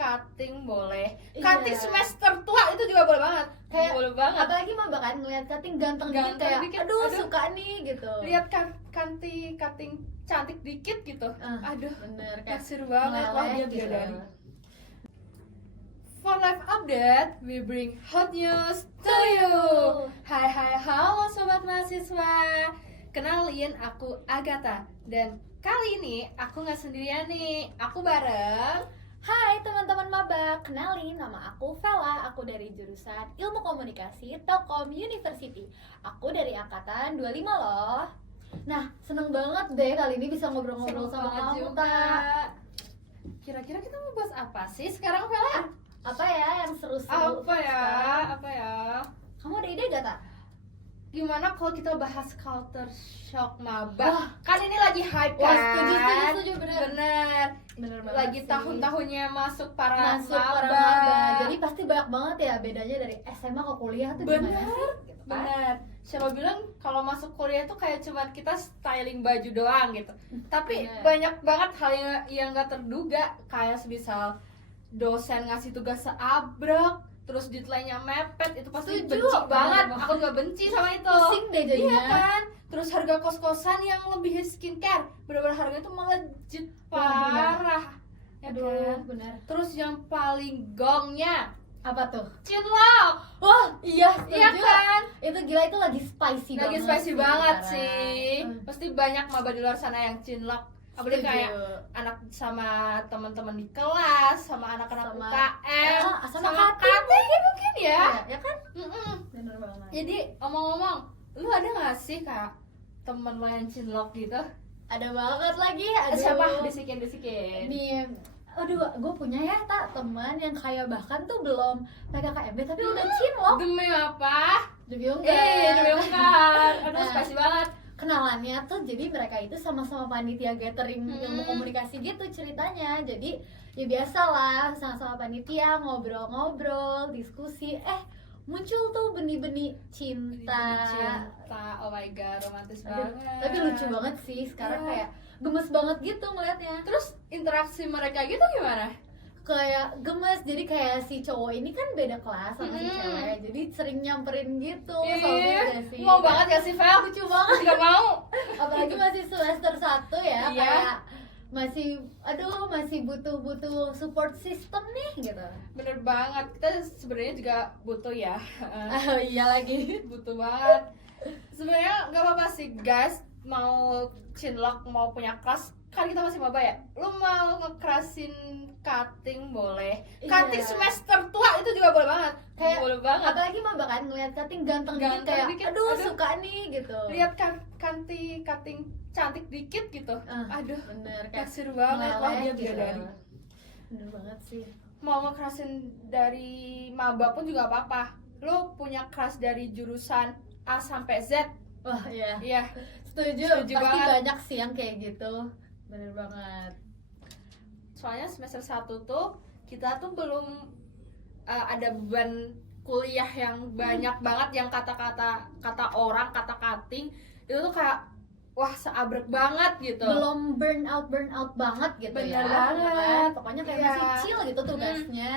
cutting boleh. Iya. Cutting semester tua itu juga boleh banget. Kayak boleh banget. apalagi mah bahkan ngeliat cutting ganteng dikit kayak dikit, aduh suka nih gitu. Lihat cutting cantik dikit gitu. Aduh, bener kayak naksir banget. Wah, dia gitu. bidadari. For live update, we bring hot news to you. Hai, halo sobat mahasiswa. Kenalin, aku Agatha. Dan kali ini aku nggak sendirian nih. Aku bareng. Hai teman-teman maba, kenalin nama aku Vela. Aku dari jurusan Ilmu Komunikasi Telkom University. Aku dari angkatan 25 loh. Nah, seneng banget deh kali ini bisa ngobrol-ngobrol Seru sama banget kamu, juga. Kak. Kira-kira kita mau bahas apa sih sekarang, Vela? Apa ya yang seru-seru? Apa ya? Kamu ada ide gak, Tak? Gimana kalau kita bahas culture shock maba? Kan ini lagi hype kan? Wah, setuju, bener. Bener Banget lagi sih. tahun-tahunnya masuk para para maba. maba. Jadi pasti banyak banget ya bedanya dari SMA ke kuliah tuh gimana Bener, sih? Gitu kan? bener. Siapa bilang kalau masuk kuliah tuh kayak cuma kita styling baju doang gitu. Tapi Bener. banyak banget hal yang gak terduga. Kayak semisal dosen ngasih tugas seabrek, terus deadline-nya mepet, itu pasti Setuju, benci banget. bener. Aku juga benci sama itu. Pusing deh jadinya. Iya kan? Terus harga kos-kosan yang lebih skincare, bener-bener harganya tuh melejit Wah, bener. parah. Ya Aduh, kan? bener. Terus yang paling gongnya Apa tuh? cinlok. Wah, iya Iya setuju. kan? Itu gila, itu lagi spicy Lagi banget. spicy banget sekarang. sih. Pasti banyak maba di luar sana yang cinlok. Apalagi Setuju. kayak anak sama teman-teman di kelas, sama anak-anak Sama- UKM, sama cutting mungkin ya. Iya, ya kan? Mm-mm. Bener banget. Jadi omong-omong, lu ada gak sih kayak temen lo yang cinlok gitu? Ada banget lagi. Aduh. Siapa? Bisikin. Nih, aduh, gue punya ya tak teman yang kayak bahkan tuh belum PKKMB tapi udah cinlok. Demi apa? Demi enggak. Demi bukan. Aduh, Nah. spicy banget. Kenalannya tuh jadi mereka itu sama-sama panitia gathering Hmm. ilmu komunikasi gitu ceritanya. Jadi ya biasalah sama-sama panitia ngobrol-ngobrol, diskusi. Muncul tuh benih-benih cinta. Oh my god, romantis Aduh, banget. tapi lucu banget sih sekarang, Iya. kayak gemes banget gitu ngeliatnya. Terus interaksi mereka gitu gimana? Kayak gemes, jadi kayak si cowok ini kan beda kelas sama si Hmm. cewek, jadi sering nyamperin gitu. Ih, Soalnya gak sih? mau banget gak sih, Vel? Lucu banget. Gak mau. Apalagi masih semester 1 ya, Iya. kayak masih butuh support system nih gitu. Bener banget, kita sebenarnya juga butuh ya. Oh iya lagi. Butuh banget. Sebenarnya gak apa-apa sih guys, mau cinlok, mau punya kelas, kan kita masih maba ya. Lu mau ngekerasin cutting boleh. Cutting Iya. semester tua itu juga boleh banget. Kayak boleh banget. apalagi mah bahkan ngeliat cutting ganteng dikit Ganteng kayak dikit, aduh aduh. suka nih gitu. Lihat cutting cantik dikit gitu. Aduh, Bener kayak naksir banget. Wah, dia meleleh bidadari. Bener banget sih. Mau ngekerasin dari maba pun juga apa-apa. Lu punya kelas dari jurusan A sampai Z. Wah iya. Iya. Setuju Setuju pasti banget. banyak sih yang kayak gitu. Bener banget. Soalnya semester 1 tuh kita tuh belum ada beban kuliah yang banyak banget, yang kata orang, kata cutting itu tuh kayak wah seabrek banget gitu. Belum burn out banget gitu. Bener ya. banget. Kan? Pokoknya kayak Iya. masih chill gitu tugasnya.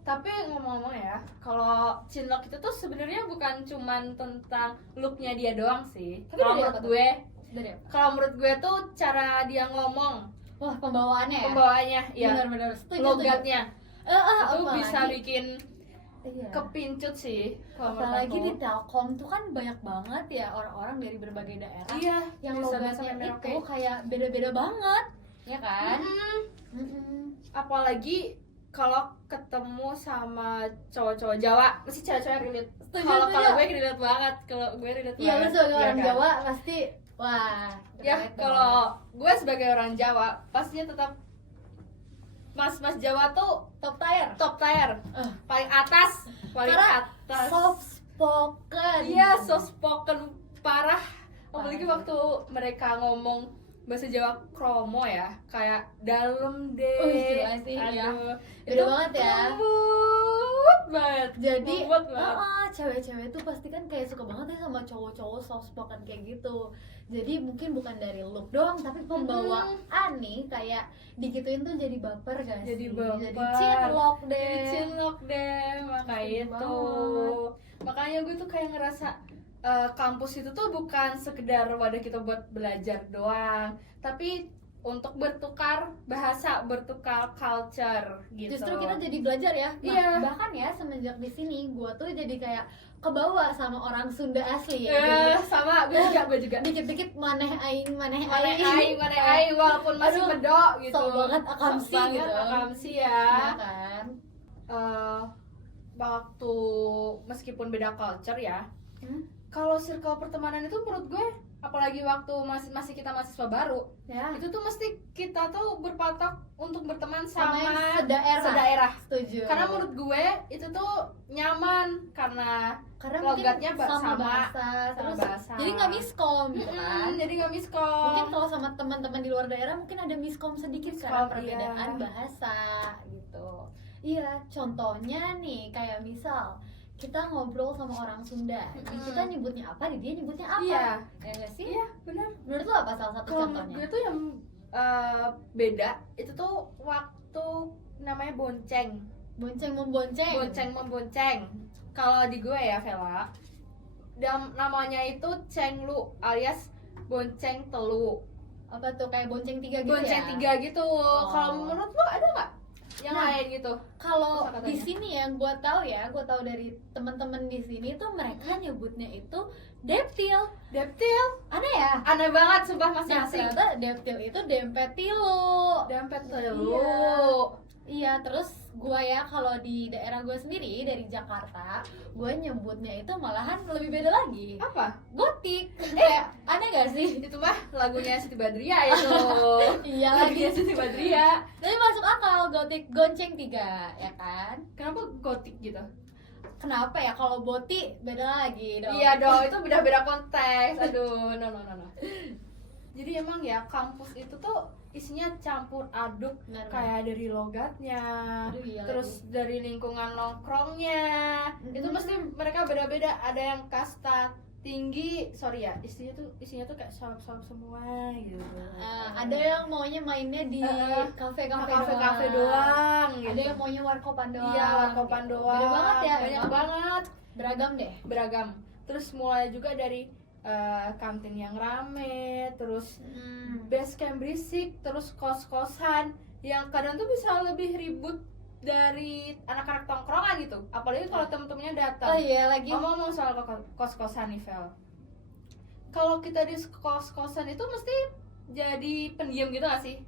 Tapi ngomong-ngomong ya, kalau cinlok itu tuh sebenarnya bukan cuman tentang looknya dia doang sih. Tapi Kalau dari menurut apa tuh? gue, Dari apa? kalau menurut gue tuh cara dia ngomong, Wah, pembawaannya ya. pembawaannya, ya, Bener-bener setuju. logatnya itu apalagi, bisa bikin iya. kepincut sih. Kalau menurut Apalagi aku. di Telkom tuh kan banyak banget ya orang-orang dari berbagai daerah Iya, yang bisa logatnya sampai Merauke. itu kayak beda-beda banget, ya kan? Mm-mm. Apalagi kalau ketemu sama cowok-cowok Jawa, mesti cewek-cewek relate. Setuju, Kalau setuju. gue relate banget, kalau gue relate Iya, lu banget. sebagai Iya orang kan? Jawa pasti wah. Ya, keren kalau gue sebagai orang Jawa, pastinya tetap mas-mas Jawa tuh top tier. top tier, paling atas, paling Karena atas. soft spoken. Iya, soft spoken parah. Apalagi Parah. waktu mereka ngomong bahasa Jawa kromo ya, kayak dalam deh. Gila sih, iya. Aduh, Beda banget ya. lembut banget. Jadi Bobot banget. cewek-cewek tuh pasti kan kayak suka banget ya sama cowok-cowok soft spoken kayak gitu. Jadi mungkin bukan dari look doang, tapi pembawaan nih kayak digituin tuh jadi baper gak sih? Jadi baper. Jadi cinlok deh. Jadi cinlok deh, makanya Sedih itu. banget. Makanya gue tuh kayak ngerasa kampus itu tuh bukan sekedar wadah kita buat belajar doang, tapi untuk bertukar bahasa, bertukar culture gitu. Justru kita jadi belajar ya. Nah, Iya. bahkan ya semenjak di sini gua tuh jadi kayak kebawa sama orang Sunda asli ya. Sama gue juga. Dikit-dikit maneh aing Mana aing walaupun masih Aduh, medok gitu. sok banget akamsi Sok banget gitu. akamsi ya. Iya kan? Waktu meskipun beda culture ya, Hmm? kalau circle pertemanan itu menurut gue, apalagi waktu masih kita mahasiswa baru, Ya. itu tuh mesti kita tuh berpatok untuk berteman Sama sama yang sedaerah. Setuju. Karena menurut gue itu tuh nyaman karena karena logatnya mungkin sama sama bahasa, sama terus bahasa. jadi nggak miskom gitu kan. Jadi nggak miskom. Mungkin kalau sama teman-teman di luar daerah mungkin ada miskom sedikit Miskom, karena perbedaan iya. bahasa gitu. Iya, contohnya nih kayak misal kita ngobrol sama orang Sunda, kita nyebutnya apa, dia nyebutnya apa? Iya. Ya nggak sih? Iya, benar. Menurut lo apa salah satu Kalau menurut contohnya? gue tuh yang beda itu tuh waktu namanya bonceng. Bonceng membonceng. Bonceng membonceng. Kalau di gue ya Vela, namanya itu cenglu alias bonceng telu. Apa tuh kayak bonceng tiga gitu Bonceng ya? tiga gitu. Kalau menurut lo ada nggak yang Nah, lain gitu? Kalau Kata-katanya. di sini yang gue tahu dari teman-teman di sini tuh mereka nyebutnya itu deptil. Deptil. Aneh ya? Aneh banget sumpah Nah, masing-masing. ternyata deptil itu dempet tilu. Dempet Iya. telu. Iya, terus gue ya kalau di daerah gue sendiri dari Jakarta, gue nyebutnya itu malahan lebih beda lagi. Apa? Gotik. Kayak aneh gak sih? Itu mah lagunya Siti Badriah itu. Iya lagi. Lagunya Siti Badriah. Tapi masuk akal gotik gonceng tiga, ya kan? Kenapa gotik gitu? Kenapa ya kalau boti beda lagi dong? Iya dong, itu beda-beda konteks. Aduh, no. Jadi emang ya kampus itu tuh isinya campur aduk, Benar, kayak dari logatnya, Aduh, iya terus dari lingkungan nongkrongnya. Itu mesti mereka beda-beda. Ada yang kasta tinggi, sorry ya, isinya tuh kayak salam-salam semua gitu. ada yang maunya mainnya di kafe-kafe doang gitu. Ada yang maunya warkopan doang. Iya, warkopan gitu. doang. Beda banget ya. Banyak emang. banget. Beragam deh. Beragam. Terus mulai juga dari kantin yang rame, terus base camp berisik, terus kos-kosan yang kadang tuh bisa lebih ribut dari anak-anak tongkrongan gitu. Apalagi kalau temen-temennya Oh datang. iya lagi. Ngomong soal kos-kosan nih, Vel. Kalau kita di kos-kosan itu mesti jadi pendiam gitu gak sih?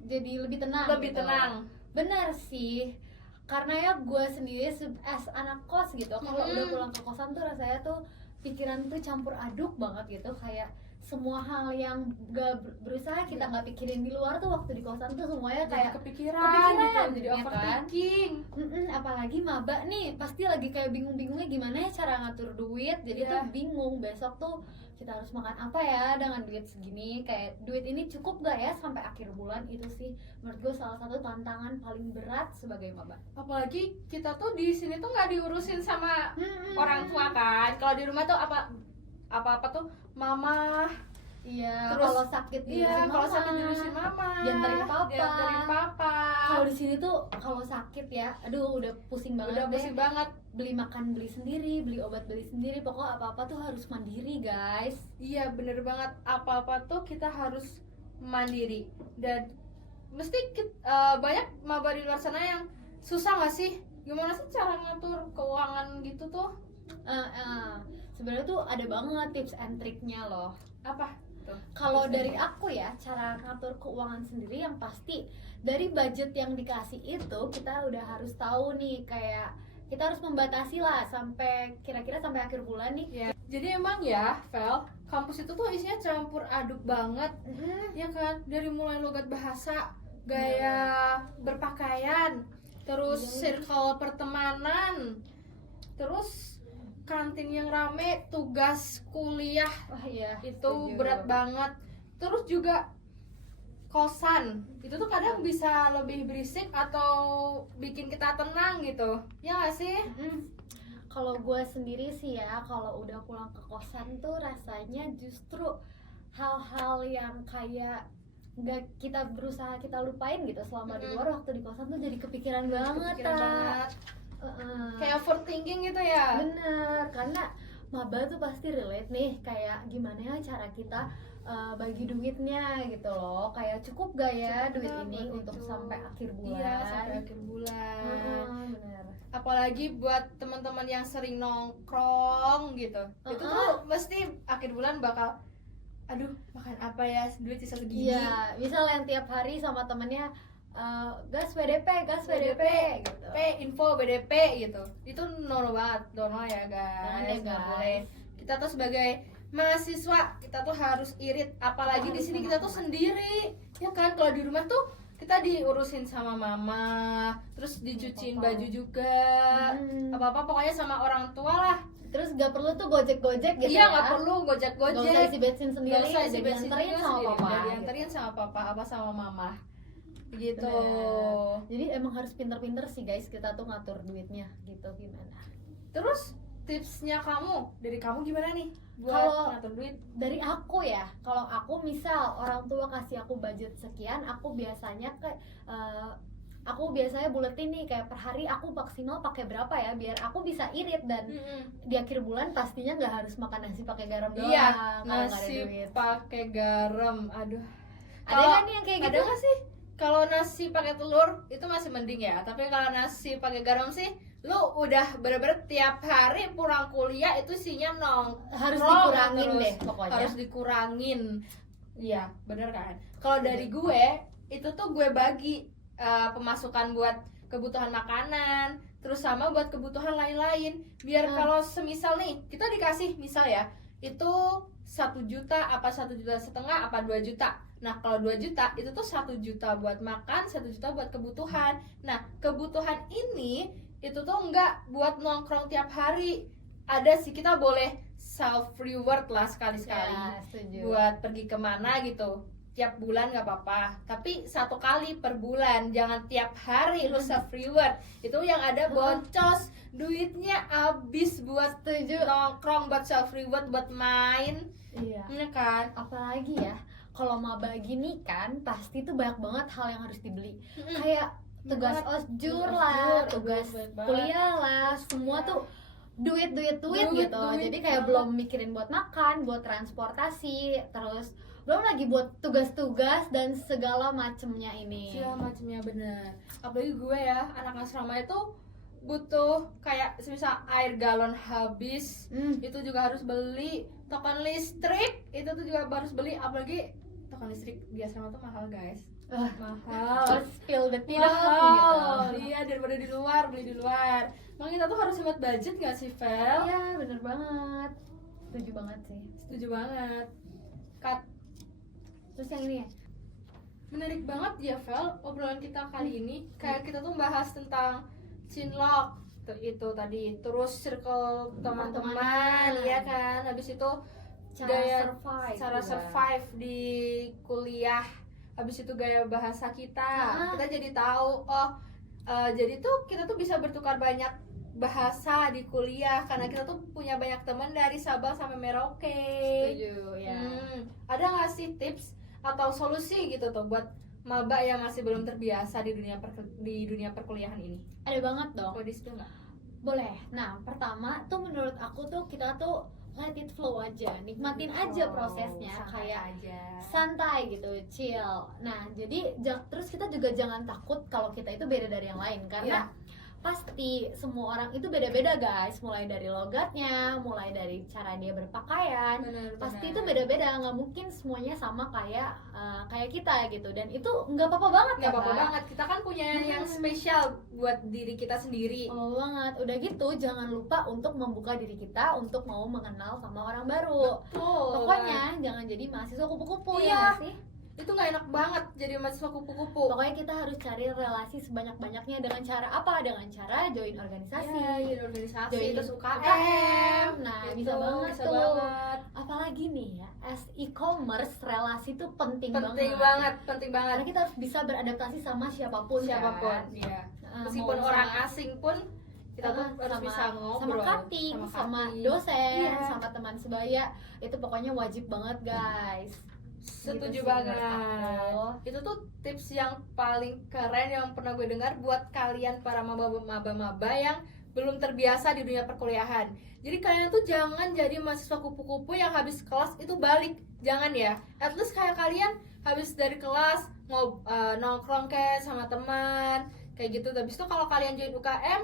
Jadi lebih tenang. Lebih gitu. tenang. Benar sih. Karena ya gue sendiri as anak kos gitu, kalau udah pulang ke kosan tuh rasanya tuh pikiran tuh campur aduk banget gitu, kayak semua hal yang gak berusaha kita nggak pikirin di luar tuh waktu di kosan tuh semuanya kayak kepikiran gitu, jadi ya kan? overthinking. Apalagi maba nih pasti lagi kayak bingung-bingungnya gimana ya cara ngatur duit, jadi Iya. tuh bingung besok tuh kita harus makan apa ya dengan duit segini, kayak duit ini cukup gak ya sampai akhir bulan. Itu sih menurut gue salah satu tantangan paling berat sebagai maba. Apalagi kita tuh di sini tuh nggak diurusin sama orang tua kan. Kalau di rumah tuh apa tuh mama. Iya, Terus- kalau sakit Iya, kalau sakit diurusin mama. dianterin papa. Dianterin papa. Kalau di sini tuh kalau sakit ya, aduh udah pusing banget Udah deh. pusing banget. Beli makan beli sendiri, beli obat beli sendiri, pokoknya apa-apa tuh harus mandiri guys. Iya, bener banget. Apa-apa tuh kita harus mandiri. Dan mesti banyak maba di luar sana yang susah nggak sih? Gimana sih cara ngatur keuangan gitu tuh? Sebenarnya tuh ada banget tips and triknya loh. Apa tuh? Kalau dari aku ya, cara ngatur keuangan sendiri yang pasti dari budget yang dikasih itu kita udah harus tahu nih, kayak kita harus membatasi lah sampai kira-kira sampai akhir bulan nih. Ya. Jadi emang ya, Vel, kampus itu tuh isinya campur aduk banget. Ya kan, dari mulai logat bahasa, gaya berpakaian, terus circle pertemanan, terus kantin yang rame, tugas kuliah Wah iya, itu setuju. berat banget. Terus juga kosan itu tuh kadang bisa lebih berisik atau bikin kita tenang gitu, ya nggak sih? Kalau gue sendiri sih ya, kalau udah pulang ke kosan tuh rasanya justru hal-hal yang kayak nggak kita berusaha kita lupain gitu selama di luar, waktu di kosan tuh jadi kepikiran banget. Kepikiran Ta. banget. Heeh. Kayak overthinking gitu ya. Bener, karena maba tuh pasti relate nih, kayak gimana ya cara kita bagi duitnya gitu loh, kayak cukup gak ya Cukup duit gak ini buat untuk itu? sampai akhir bulan. Iya, sampai akhir bulan. Bener. Apalagi buat teman-teman yang sering nongkrong gitu, itu tuh mesti akhir bulan bakal, aduh makan apa ya, duit sisa segini. Iya, misal yang tiap hari sama temennya gas WDP BDP gitu. info BDP gitu, itu no banget, no ya Jangan guys, ya, nggak guys. boleh. Kita tuh sebagai mahasiswa kita tuh harus irit, apalagi di sini kita tuh sendiri ya kan. Kalau di rumah tuh kita diurusin sama mama, terus dicuciin Papa. baju juga, apa pokoknya sama orang tua lah. Terus gak perlu tuh gojek-gojek gitu Iya, ya. nggak perlu Gak usah gojek-gojek, isi bensin sendiri, nggak usah isi jadi bensin anterin juga sama sendiri, papa. udah dianterin sama papa apa sama mama gitu. Bener. Jadi emang harus pinter-pinter sih guys kita tuh ngatur duitnya gitu, gimana. Terus tipsnya dari kamu gimana nih buat Kalau ngatur duit? dari aku ya, kalau aku misal orang tua kasih aku budget sekian, aku biasanya aku biasanya buletin nih kayak per hari aku maksimal pakai berapa ya, biar aku bisa irit dan di akhir bulan pastinya nggak harus makan nasi pakai garam doang. Iya, kalau nggak ada nasi duit. pakai garam. Aduh. Ada Kalau- nggak nih yang kayak Ada gitu? nggak sih? Kalau nasi pakai telur itu masih mending ya. Tapi kalau nasi pakai garam sih, lu udah bener-bener tiap hari pulang kuliah itu isinya Harus nongkrong dikurangin terus. deh pokoknya. Harus dikurangin. Iya, bener kan? Kalau dari gue, itu tuh gue bagi pemasukan buat kebutuhan makanan, terus sama buat kebutuhan lain-lain. Biar kalau semisal nih, kita dikasih misal ya, itu 1 juta, apa 1,5 juta, apa 2 juta. Nah kalau 2 juta, itu tuh 1 juta buat makan, 1 juta buat kebutuhan. Nah kebutuhan ini, itu tuh enggak buat nongkrong tiap hari. Ada sih, kita boleh self reward lah sekali-sekali. Ya, setuju. Buat pergi kemana gitu, tiap bulan nggak apa-apa, tapi 1 kali per bulan, jangan tiap hari lu self reward. Itu yang ada boncos, duitnya habis buat Setuju. nongkrong, buat self reward, buat main. Iya. Ini kan Apalagi ya, kalau maba gini kan pasti tuh banyak banget hal yang harus dibeli. Kayak tugas osjur lah, tugas kuliah lah, semua tuh duit gitu. Duit Jadi kayak banget. belum mikirin buat makan, buat transportasi, terus belum lagi buat tugas-tugas dan segala macemnya ini. segala macamnya, bener. Apalagi gue ya, anak asrama itu butuh kayak semisal air galon habis, itu juga harus beli. Token listrik itu tuh juga harus beli, apalagi token listrik di asrama tuh mahal guys. Mahal. Harus spill the tea dong, Mahal. gitu. Iya, daripada di luar, beli di luar. Makanya kita tuh harus hemat budget gak sih, Vel? Iya, bener banget. Setuju banget sih. Setuju banget. Kat, Terus yang ini ya? menarik banget ya, Vel, obrolan kita kali ini. Kayak kita tuh bahas tentang cinlok itu tadi, terus circle teman-teman, Teman-teman. ya kan. Habis itu Cara cara juga. survive di kuliah. Habis itu gaya bahasa kita. Kita jadi tahu, jadi tuh kita tuh bisa bertukar banyak bahasa di kuliah karena kita tuh punya banyak teman dari Sabang sampai Merauke. Setuju ya. Ada nggak sih tips atau solusi gitu tuh buat maba yang masih belum terbiasa di dunia perkuliahan ini? Ada banget dong. Boleh di-spill nggak? Boleh. Nah, pertama tuh menurut aku tuh kita tuh let it flow aja, nikmatin aja prosesnya, Santai kayak aja. santai gitu, chill. Nah, jadi terus kita juga jangan takut kalau kita itu beda dari yang lain, karena pasti semua orang itu beda-beda guys, mulai dari logatnya, mulai dari cara dia berpakaian, pasti itu beda-beda, nggak mungkin semuanya sama kayak kita gitu, dan itu nggak apa-apa banget. Nggak apa-apa Kak. banget, kita kan punya yang spesial buat diri kita sendiri. Oh banget, udah gitu jangan lupa untuk membuka diri kita untuk mau mengenal sama orang baru. Betul. Pokoknya jangan jadi mahasiswa kupu-kupu Iya. ya nggak sih. itu nggak enak banget jadi mahasiswa kupu-kupu. Pokoknya kita harus cari relasi sebanyak-banyaknya dengan cara apa? Dengan cara join organisasi, Ya, jadi organisasi, join terus UKM. Nah, gitu, bisa banget bisa tuh. banget. Apalagi nih ya, as e-commerce relasi tuh penting Penting banget. banget. Karena kita harus bisa beradaptasi sama siapapun Siapapun, kan? ya. Nah, Meskipun mau orang sama- asing pun kita tuh harus bisa ngobrol sama cutting, sama cutting. dosen, Iya. sama teman sebaya. Itu pokoknya wajib banget, guys. Setuju Gitu sih banget. menurut aku. Itu tuh tips yang paling keren yang pernah gue dengar buat kalian para maba-maba yang belum terbiasa di dunia perkuliahan. Jadi kalian tuh jangan jadi mahasiswa kupu-kupu yang habis kelas itu balik. Jangan ya. At least kayak kalian habis dari kelas nongkrong kayak sama teman kayak gitu. Habis itu kalau kalian join UKM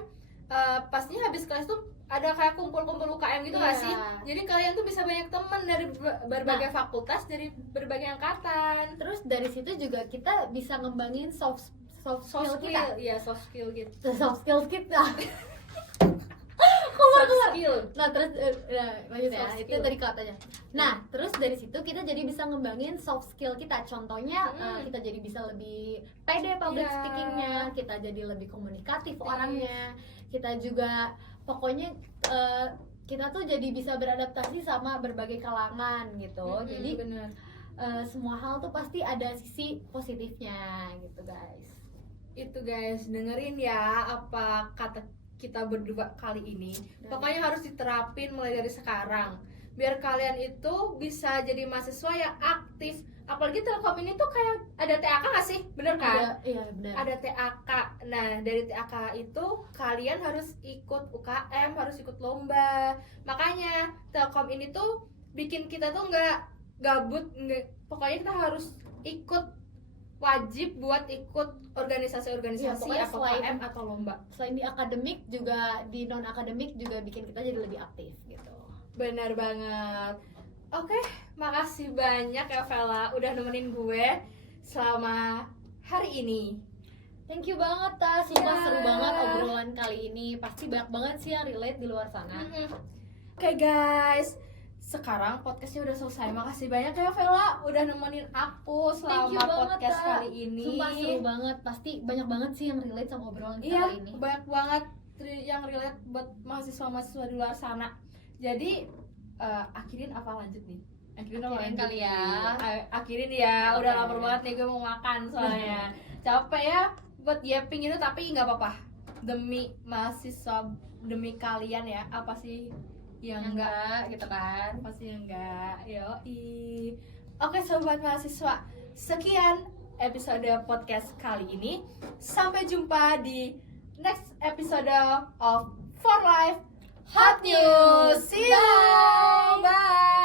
pastinya habis kelas tuh ada kayak kumpul-kumpul UKM gitu nggak Iya. sih? Jadi kalian tuh bisa banyak teman dari berbagai fakultas, dari berbagai angkatan. Terus dari situ juga kita bisa ngembangin soft Soft skill skill, kita. iya soft skill gitu. Soft skills kita. Soft skill. Nah terus lanjut ya, Soft itu skill. tadi katanya. Nah terus dari situ kita jadi bisa ngembangin soft skill kita. Contohnya kita jadi bisa lebih pede public Iya. speakingnya, kita jadi lebih komunikatif Aktif. orangnya, kita juga pokoknya kita tuh jadi bisa beradaptasi sama berbagai kalangan gitu. Jadi bener. semua hal tuh pasti ada sisi positifnya gitu guys. Itu guys, dengerin ya apa kata kita berdua kali ini. Pokoknya harus diterapin mulai dari sekarang biar kalian itu bisa jadi mahasiswa yang aktif. Apalagi Telkom ini tuh kayak ada TAK nggak sih? Bener kan? Iya benar. Ada TAK. Nah, dari TAK itu kalian harus ikut UKM, harus ikut lomba. Makanya Telkom ini tuh bikin kita tuh nggak gabut, pokoknya kita harus ikut, wajib buat ikut organisasi-organisasi Iya, pokoknya atau selain- UKM atau lomba. Selain di akademik juga di non akademik juga bikin kita jadi lebih aktif gitu. Benar banget. Oke, makasih banyak ya Vela udah nemenin gue selama hari ini. Thank you banget Tas, sumpah Ya. seru banget obrolan kali ini. Pasti banyak banget sih yang relate di luar sana. Oke guys, sekarang podcastnya udah selesai. Makasih banyak ya Vela udah nemenin aku Thank you selama banget, podcast Ta. kali ini. Sumpah seru banget, pasti banyak banget sih yang relate sama obrolan kita Iya, kali ini. banyak banget yang relate buat mahasiswa-mahasiswa di luar sana. Jadi akhirin apa lanjut nih? Akhirin kali ya. Akhirin ya, udah Oke. lapar banget nih gue mau makan soalnya. Capek ya buat yapping itu, tapi nggak apa-apa. Demi mahasiswa, demi kalian ya. Apa sih yang enggak? gitu kan. Pasti enggak. Yoi. Oke sobat mahasiswa, sekian episode podcast kali ini. Sampai jumpa di next episode of For Life Hot News. See you. Bye.